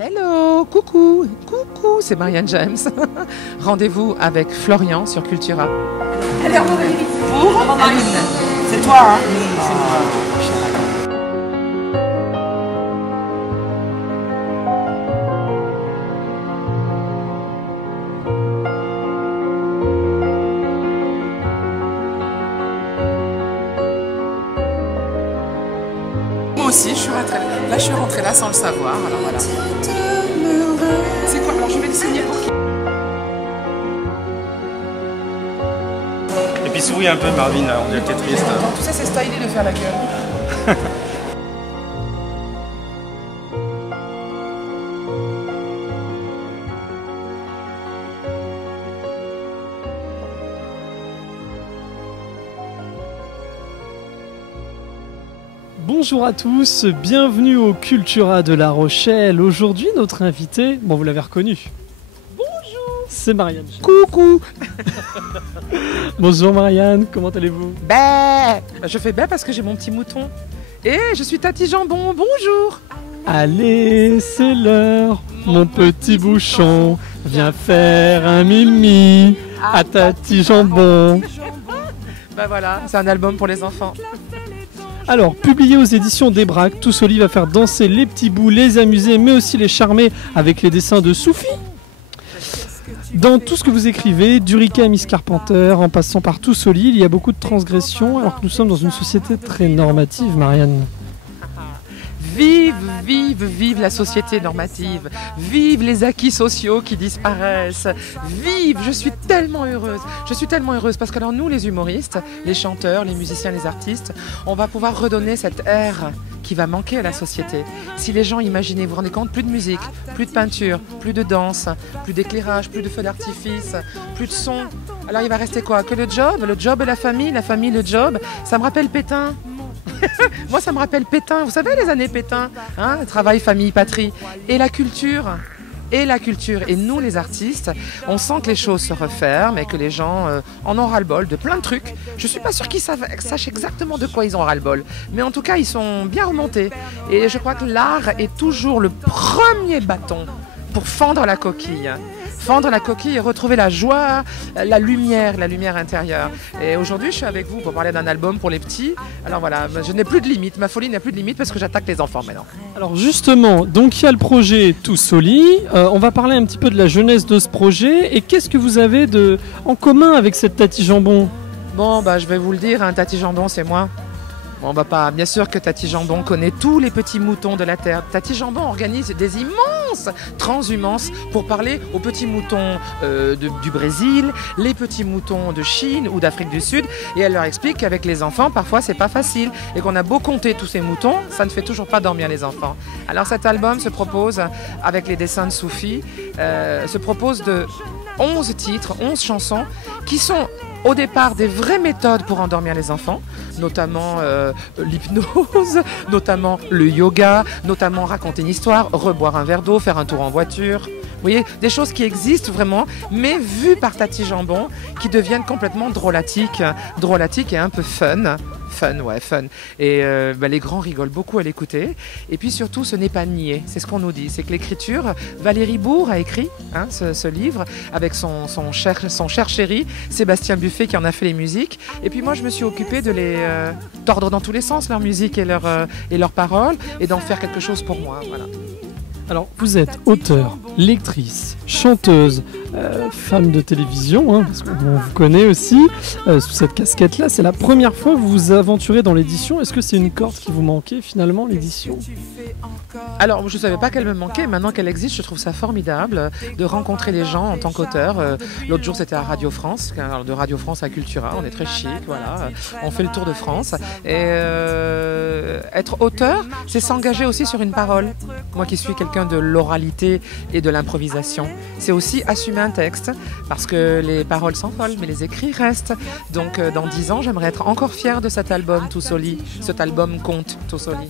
Hello, coucou, coucou, c'est Marianne James. Rendez-vous avec Florian sur Cultura. Alors, pour Aline. C'est toi, hein? Oui, c'est moi. Moi aussi, je suis rentrée là sans le savoir. Alors voilà. C'est quoi? Alors je vais le signer pour qui? Et puis souris un peu Marvin, on était triste. Tout ça c'est stylé de faire la gueule. Bonjour à tous, bienvenue au Cultura de La Rochelle. Aujourd'hui, notre invité, bon vous l'avez reconnu. Bonjour. C'est Marianne. Coucou. Bonjour Marianne, comment allez-vous? Bé. Je fais bé parce que j'ai mon petit mouton. Et je suis Tati Jambon, bonjour. Allez, c'est l'heure, mon petit bouchon, viens faire un mimi à Tati Jambon. Bah voilà, c'est un album pour les enfants. Alors, publié aux éditions Débrac, Toussoli va faire danser les petits bouts, les amuser, mais aussi les charmer avec les dessins de Soufi. Dans tout ce que vous écrivez, d'Urika à Miss Carpenter, en passant par Toussoli, il y a beaucoup de transgressions, alors que nous sommes dans une société très normative, Marianne. Vive, vive, vive la société normative. Vive les acquis sociaux qui disparaissent. Vive, je suis tellement heureuse. Je suis tellement heureuse parce que alors nous, les humoristes, les chanteurs, les musiciens, les artistes, on va pouvoir redonner cet air qui va manquer à la société. Si les gens imaginez, vous vous rendez compte, plus de musique, plus de peinture, plus de danse, plus d'éclairage, plus de feux d'artifice, plus de son. Alors il va rester quoi? Que le job et la famille, le job. Ça me rappelle Pétain. Moi, ça me rappelle Pétain. Vous savez, les années Pétain, hein, travail, famille, patrie. Et la culture. Et nous, les artistes, on sent que les choses se referment et que les gens en ont ras-le-bol de plein de trucs. Je ne suis pas sûre qu'ils sachent exactement de quoi ils ont ras-le-bol. Mais en tout cas, ils sont bien remontés. Et je crois que l'art est toujours le premier bâton pour fendre la coquille. Fendre la coquille et retrouver la joie, la lumière intérieure. Et aujourd'hui, je suis avec vous pour parler d'un album pour les petits. Alors voilà, je n'ai plus de limite, ma folie n'a plus de limite parce que j'attaque les enfants maintenant. Alors justement, donc il y a le projet Toussoli. On va parler un petit peu de la jeunesse de ce projet. Et qu'est-ce que vous avez en commun avec cette Tati Jambon? Bon, bah je vais vous le dire, hein, Tati Jambon, c'est moi. Bon, bah pas. Bien sûr que Tati Jambon connaît tous les petits moutons de la terre. Tati Jambon organise des immenses transhumances pour parler aux petits moutons du Brésil, les petits moutons de Chine ou d'Afrique du Sud. Et elle leur explique qu'avec les enfants, parfois, c'est pas facile. Et qu'on a beau compter tous ces moutons, ça ne fait toujours pas dormir les enfants. Alors cet album se propose, avec les dessins de Soufi, se propose de 11 titres, 11 chansons qui sont au départ des vraies méthodes pour endormir les enfants, notamment l'hypnose, notamment le yoga, notamment raconter une histoire, reboire un verre d'eau, faire un tour en voiture. Vous voyez, des choses qui existent vraiment, mais vues par Tati Jambon, qui deviennent complètement drôlatiques et un peu fun. Fun. Et les grands rigolent beaucoup à l'écouter. Et puis surtout, ce n'est pas nié. C'est ce qu'on nous dit. C'est que l'écriture, Valérie Bourg a écrit ce livre avec son cher chéri, Sébastien Buffet, qui en a fait les musiques. Et puis moi, je me suis occupée de les tordre dans tous les sens, leur musique et leurs paroles, et d'en faire quelque chose pour moi. Voilà. Alors, vous êtes auteure, lectrice, chanteuse, femme de télévision, hein, parce qu'on vous connaît aussi, sous cette casquette-là. C'est la première fois que vous vous aventurez dans l'édition. Est-ce que c'est une corde qui vous manquait, finalement, l'édition? Alors, je ne savais pas qu'elle me manquait. Maintenant qu'elle existe, je trouve ça formidable de rencontrer les gens en tant qu'auteur. L'autre jour, c'était à Radio France. Alors, de Radio France à Cultura. On est très chic, voilà. On fait le tour de France. Et être auteur, c'est s'engager aussi sur une parole. Moi qui suis quelqu'un de l'oralité et de l'improvisation, c'est aussi assumer un texte, parce que les paroles s'envolent, mais les écrits restent. Donc, dans 10 ans, j'aimerais être encore fière de cet album Toussoli, cet album conte Toussoli.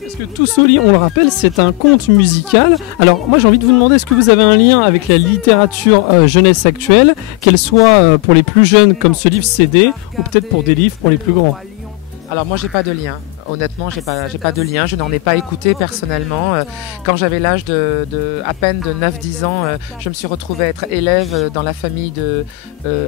Parce que Toussoli, on le rappelle, c'est un conte musical. Alors moi j'ai envie de vous demander, est-ce que vous avez un lien avec la littérature jeunesse actuelle, qu'elle soit pour les plus jeunes comme ce livre CD, ou peut-être pour des livres pour les plus grands? Alors moi j'ai pas de lien. honnêtement, j'ai pas de lien, je n'en ai pas écouté personnellement. Quand j'avais l'âge de à peine de 9-10 ans, je me suis retrouvée à être élève dans la famille de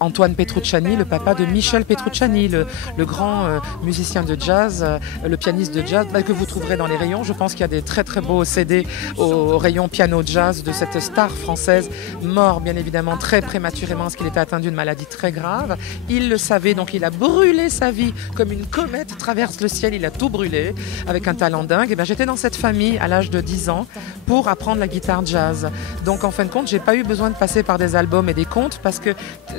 Antoine Petrucciani, le papa de Michel Petrucciani, le grand musicien de jazz, le pianiste de jazz, que vous trouverez dans les rayons. Je pense qu'il y a des très très beaux CD au rayon piano jazz de cette star française, mort bien évidemment très prématurément parce qu'il était atteint d'une maladie très grave. Il le savait, donc il a brûlé sa vie comme une comète traverse le ciel, il a tout brûlé avec un talent dingue. Et bien, j'étais dans cette famille à l'âge de 10 ans pour apprendre la guitare jazz. Donc en fin de compte, j'ai pas eu besoin de passer par des albums et des contes parce que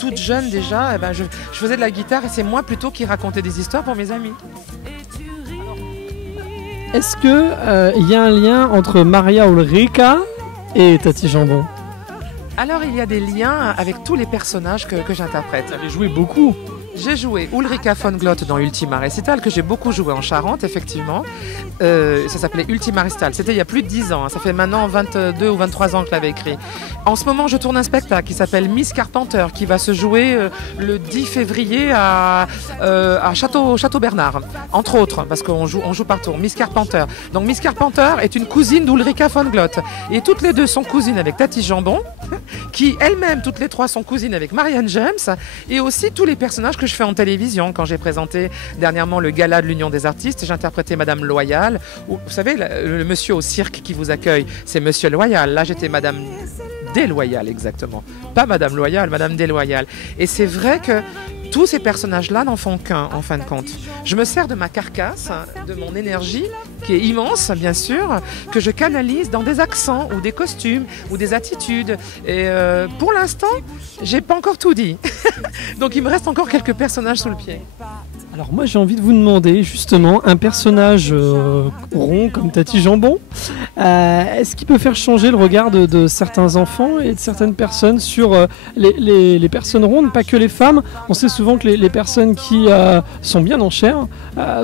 toute jeune déjà, eh ben, je faisais de la guitare et c'est moi plutôt qui racontais des histoires pour mes amis. Est-ce que y a un lien entre Maria Ulrika et Tati Jambon? Alors il y a des liens avec tous les personnages que j'interprète. Vous avez joué beaucoup. J'ai joué Ulrika von Glott dans Ultima Recital, que j'ai beaucoup joué en Charente, effectivement. Ça s'appelait Ultima Recital. C'était il y a plus de 10 ans. Hein. Ça fait maintenant 22 ou 23 ans que je l'avais écrit. En ce moment, je tourne un spectacle qui s'appelle Miss Carpenter, qui va se jouer le 10 février à Château Bernard, entre autres, parce qu'on joue par tour. Miss Carpenter. Donc Miss Carpenter est une cousine d'Ulrika von Glott. Et toutes les deux sont cousines avec Tati Jambon, qui elles-mêmes, toutes les trois, sont cousines avec Marianne James, et aussi tous les personnages que je fais en télévision. Quand j'ai présenté dernièrement le gala de l'Union des artistes, j'interprétais Madame Loyal. Vous savez, le monsieur au cirque qui vous accueille, c'est Monsieur Loyal. Là, j'étais Madame Déloyale, exactement. Pas Madame Loyal, Madame Déloyale. Et c'est vrai que tous ces personnages-là n'en font qu'un, en fin de compte. Je me sers de ma carcasse, de mon énergie, qui est immense, bien sûr, que je canalise dans des accents ou des costumes ou des attitudes. Et pour l'instant, j'ai pas encore tout dit. Donc il me reste encore quelques personnages sous le pied. Alors moi j'ai envie de vous demander justement un personnage rond comme Tati Jambon, est-ce qu'il peut faire changer le regard de certains enfants et de certaines personnes sur les personnes rondes, pas que les femmes. On sait souvent que les personnes qui sont bien en chair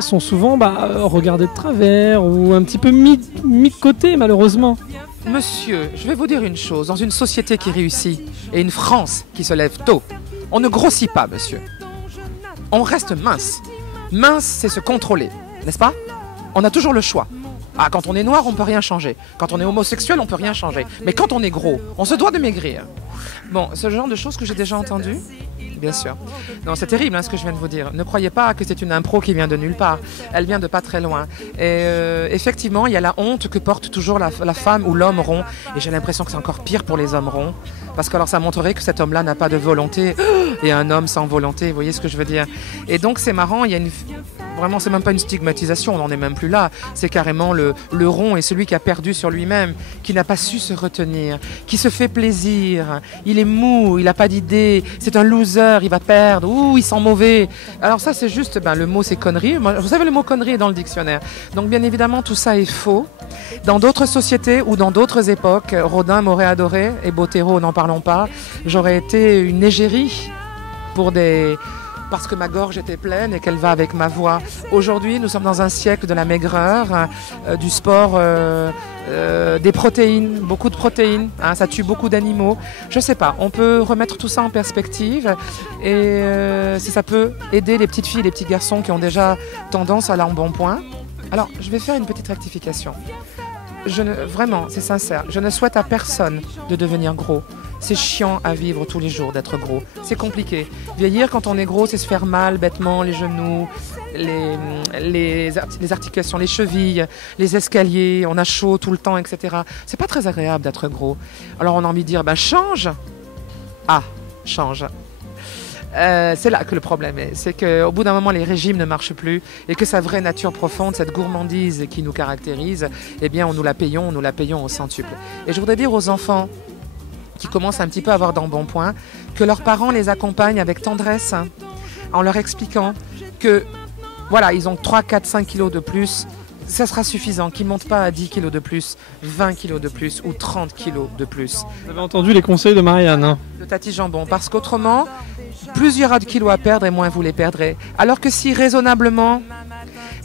sont souvent regardées de travers ou un petit peu mis de côté malheureusement. Monsieur, je vais vous dire une chose, dans une société qui réussit et une France qui se lève tôt, on ne grossit pas, monsieur. On reste mince. Mince, c'est se contrôler, n'est-ce pas? On a toujours le choix. Ah, quand on est noir, on peut rien changer. Quand on est homosexuel, on peut rien changer. Mais quand on est gros, on se doit de maigrir. Bon, ce genre de choses que j'ai déjà entendues, bien sûr. Non, c'est terrible ce que je viens de vous dire. Ne croyez pas que c'est une impro qui vient de nulle part. Elle vient de pas très loin. Et effectivement, il y a la honte que porte toujours la femme ou l'homme rond. Et j'ai l'impression que c'est encore pire pour les hommes ronds. Parce que alors ça montrerait que cet homme-là n'a pas de volonté. Et un homme sans volonté, vous voyez ce que je veux dire? Et donc c'est marrant, il y a vraiment, c'est même pas une stigmatisation, on n'en est même plus là. C'est carrément le rond et celui qui a perdu sur lui-même, qui n'a pas su se retenir, qui se fait plaisir. Il est mou, il n'a pas d'idée, c'est un loser, il va perdre, ouh, il sent mauvais. Alors ça, c'est juste, le mot c'est connerie. Vous savez, le mot connerie est dans le dictionnaire. Donc bien évidemment, tout ça est faux. Dans d'autres sociétés ou dans d'autres époques, Rodin m'aurait adoré, et Botero, n'en parlons pas. J'aurais été une égérie parce que ma gorge était pleine et qu'elle va avec ma voix. Aujourd'hui, nous sommes dans un siècle de la maigreur, du sport, des protéines, beaucoup de protéines, ça tue beaucoup d'animaux. Je sais pas, on peut remettre tout ça en perspective et si ça peut aider les petites filles et les petits garçons qui ont déjà tendance à l'embonpoint. Alors, je vais faire une petite rectification. Vraiment, c'est sincère, je ne souhaite à personne de devenir gros. C'est chiant à vivre tous les jours d'être gros. C'est compliqué. Vieillir quand on est gros, c'est se faire mal bêtement, les genoux, les articulations, les chevilles, les escaliers, on a chaud tout le temps, etc. C'est pas très agréable d'être gros. Alors on a envie de dire, change. Ah, change. C'est là que le problème est. C'est qu'au bout d'un moment, les régimes ne marchent plus et que sa vraie nature profonde, cette gourmandise qui nous caractérise, eh bien, nous la payons au centuple. Et je voudrais dire aux enfants qui commencent un petit peu à avoir d'embonpoint que leurs parents les accompagnent avec tendresse en leur expliquant que, voilà, ils ont 3, 4, 5 kilos de plus, ça sera suffisant, qu'ils ne montent pas à 10 kilos de plus, 20 kilos de plus ou 30 kilos de plus. Vous avez entendu les conseils de Marianne, de Tati Jambon, parce qu'autrement, plus il y aura de kilos à perdre et moins vous les perdrez. Alors que si raisonnablement,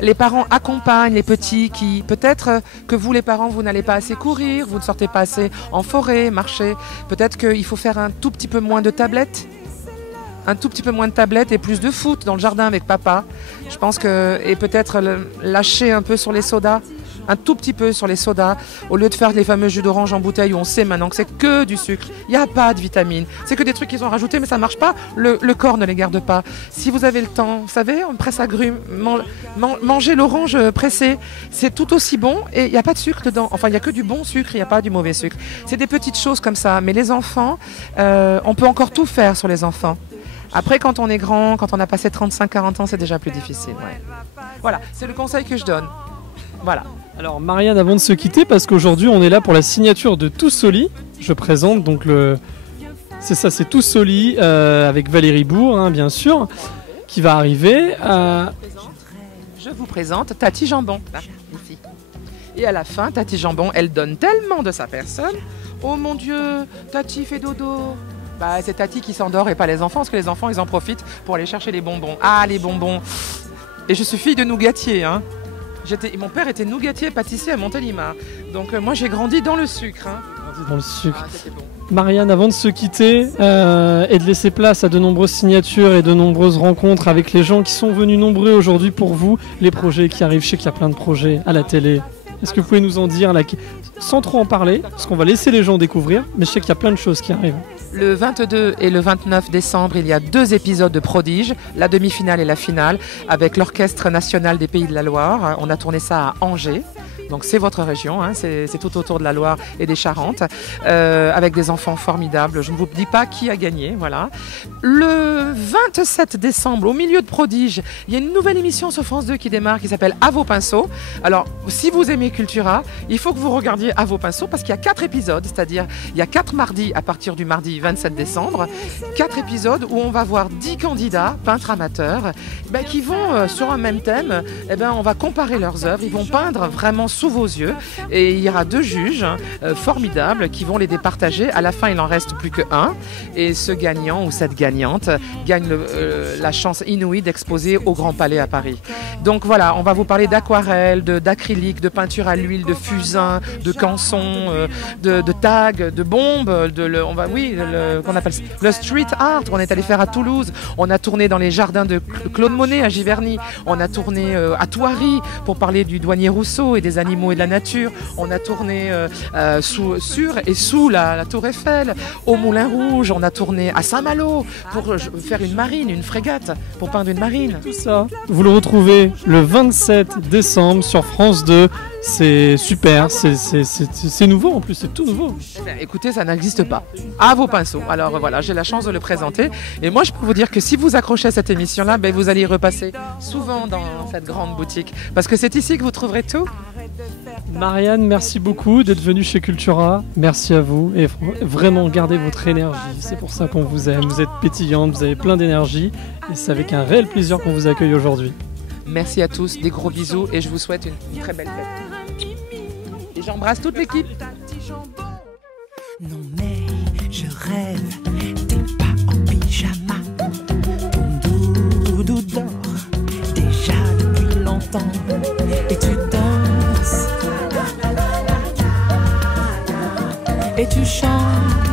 les parents accompagnent les petits qui, peut-être que vous les parents, vous n'allez pas assez courir, vous ne sortez pas assez en forêt, marcher, peut-être qu'il faut faire un tout petit peu moins de tablettes. un tout petit peu moins de tablettes et plus de foot dans le jardin avec papa. Je pense que, et peut-être lâcher un peu sur les sodas. Un tout petit peu sur les sodas, au lieu de faire les fameux jus d'orange en bouteille où on sait maintenant que c'est que du sucre, il n'y a pas de vitamines, c'est que des trucs qu'ils ont rajoutés mais ça ne marche pas, le corps ne les garde pas. Si vous avez le temps, vous savez, on presse agrumes, mangez l'orange pressée, c'est tout aussi bon et il n'y a pas de sucre dedans, enfin il n'y a que du bon sucre, il n'y a pas du mauvais sucre. C'est des petites choses comme ça, mais les enfants, on peut encore tout faire sur les enfants. Après, quand on est grand, quand on a passé 35-40 ans, c'est déjà plus difficile. Ouais. Voilà, c'est le conseil que je donne. Voilà. Alors Marianne, avant de se quitter, parce qu'aujourd'hui on est là pour la signature de Tous au lit, je présente donc c'est Tous au lit avec Valérie Bourg, hein, bien sûr, qui va arriver. Je vous présente Tati Jambon, là, ici. Et à la fin, Tati Jambon, elle donne tellement de sa personne. Oh mon Dieu, Tati fait dodo. Bah, c'est Tati qui s'endort et pas les enfants, parce que les enfants ils en profitent pour aller chercher les bonbons. Ah, les bonbons. Et je suis fille de nougatier, hein. Mon père était nougatier pâtissier à Montélimar. Donc moi j'ai grandi dans le sucre. Hein. Dans le sucre. Ah, c'était bon. Marianne, avant de se quitter et de laisser place à de nombreuses signatures et de nombreuses rencontres avec les gens qui sont venus nombreux aujourd'hui pour vous, les projets qui arrivent, je sais qu'il y a plein de projets à la télé. Est-ce que vous pouvez nous en dire, là, sans trop en parler, parce qu'on va laisser les gens découvrir, mais je sais qu'il y a plein de choses qui arrivent. Le 22 et le 29 décembre, il y a 2 épisodes de Prodige, la demi-finale et la finale, avec l'Orchestre national des Pays de la Loire. On a tourné ça à Angers. Donc c'est votre région, hein, c'est tout autour de la Loire et des Charentes, avec des enfants formidables. Je ne vous dis pas qui a gagné, voilà. Le 27 décembre, au milieu de Prodige, il y a une nouvelle émission sur France 2 qui démarre, qui s'appelle À vos pinceaux. Alors, si vous aimez Cultura, il faut que vous regardiez À vos pinceaux, parce qu'il y a 4 épisodes, c'est-à-dire il y a 4 mardis à partir du mardi 27 décembre, 4 épisodes où on va voir 10 candidats, peintres amateurs, qui vont sur un même thème, on va comparer leurs œuvres, ils vont peindre vraiment sous vos yeux et il y aura 2 juges formidables qui vont les départager. À la fin, il en reste plus qu'un et ce gagnant ou cette gagnante gagne la chance inouïe d'exposer au Grand Palais à Paris. Donc voilà, on va vous parler d'aquarelle, d'acrylique, de peinture à l'huile, de fusain, de canson, de tag, de bombes, qu'on appelle le street art. On est allé faire à Toulouse, on a tourné dans les jardins de Claude Monet à Giverny, on a tourné à Thoiry pour parler du douanier Rousseau et des animaux et de la nature. On a tourné sur et sous la Tour Eiffel, au Moulin Rouge. On a tourné à Saint-Malo pour faire une marine, une frégate, pour peindre une marine. Tout ça, vous le retrouvez le 27 décembre sur France 2. C'est super, c'est nouveau en plus, c'est tout nouveau. Écoutez, ça n'existe pas. À vos pinceaux. Alors voilà, j'ai la chance de le présenter. Et moi, je peux vous dire que si vous accrochez à cette émission-là, vous allez y repasser souvent dans cette grande boutique. Parce que c'est ici que vous trouverez tout. Marianne, merci beaucoup d'être venue chez Cultura. Merci à vous. Et vraiment, gardez votre énergie. C'est pour ça qu'on vous aime. Vous êtes pétillante, vous avez plein d'énergie. Et c'est avec un réel plaisir qu'on vous accueille aujourd'hui. Merci à tous, des gros bisous et je vous souhaite une très belle fête. Et j'embrasse toute l'équipe. Non mais je rêve, t'es pas en pyjama. Ton doudou dort déjà depuis longtemps. Et tu danses et tu chantes.